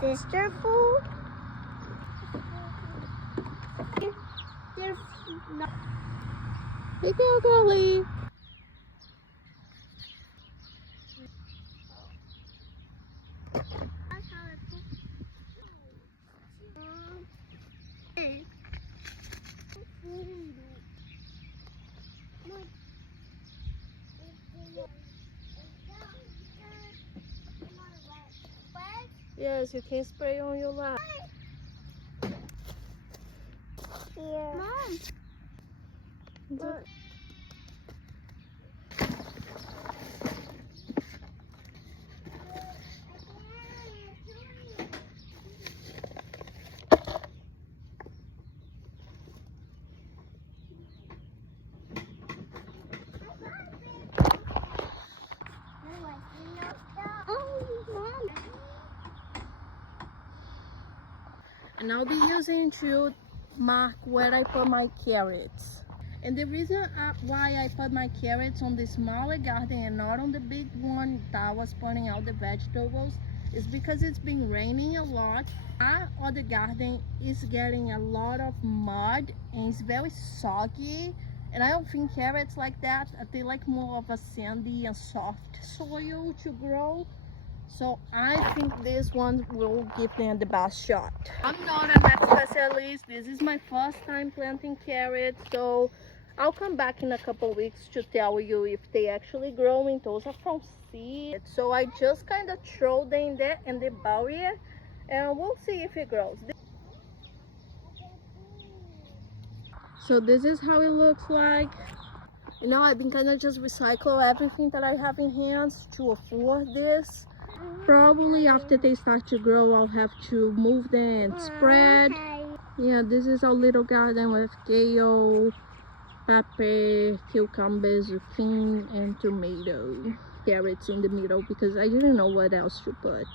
Sister food? There's no. Hey, girl, girly. Yes, you can spray on your lap. Yeah. Mom. Look. And I'll be using to mark where I put my carrots. And the reason why I put my carrots on the smaller garden and not on the big one that I was putting out the vegetables is because it's been raining a lot. Our other garden is getting a lot of mud and it's very soggy. And I don't think carrots like that. They like more of a sandy and soft soil to grow. So I think this one will give them the best shot. I'm not an expert specialist. This is my first time planting carrots, so I'll come back in a couple weeks to tell you if they actually growing. Those are from seeds. So I just kind of throw them there and they bury it, and we'll see if it grows. So this is how it looks like. You know, I've been kind of just recycle everything that I have in hands to afford this. Probably after they start to grow, I'll have to move them and spread. Yeah, this is our little garden with kale, pepper, cucumber, zucchini, and tomato. Carrots in the middle because I didn't know what else to put.